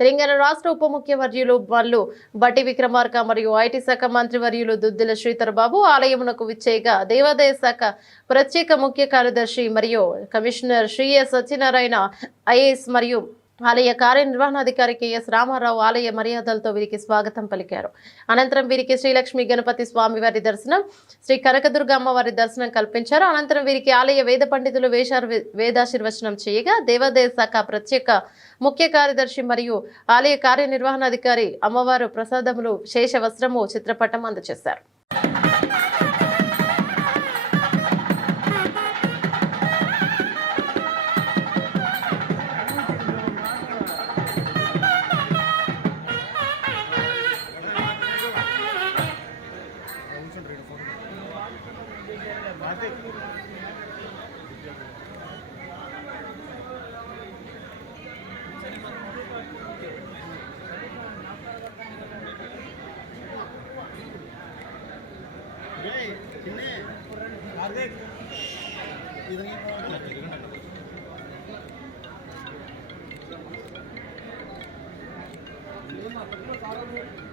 తెలంగాణ రాష్ట్ర ఉప ముఖ్యవర్యులు వల్లు బట్టి విక్రమార్క మరియు ఐటీ శాఖ మంత్రి వర్యులు దుద్దిల శ్రీధర్ బాబు ఆలయమునకు విచ్చేయగా దేవాదాయ శాఖ ప్రత్యేక ముఖ్య కార్యదర్శి మరియు commissioner Shri S Satyanarayana IAS మరియు ఆలయ కార్యనిర్వహణాధికారి కెఎస్ రామారావు ఆలయ మర్యాదలతో వీరికి స్వాగతం పలికారు. అనంతరం వీరికి శ్రీలక్ష్మి గణపతి స్వామి వారి దర్శనం, శ్రీ కనకదుర్గ అమ్మవారి దర్శనం కల్పించారు. అనంతరం వీరికి ఆలయ వేద పండితులు వేదాశీర్వచనం చేయగా దేవాదాయ శాఖ ప్రత్యేక ముఖ్య కార్యదర్శి మరియు ఆలయ కార్యనిర్వహణాధికారి అమ్మవారు ప్రసాదములు, శేష వస్త్రము, చిత్రపటం అందజేశారు. Ini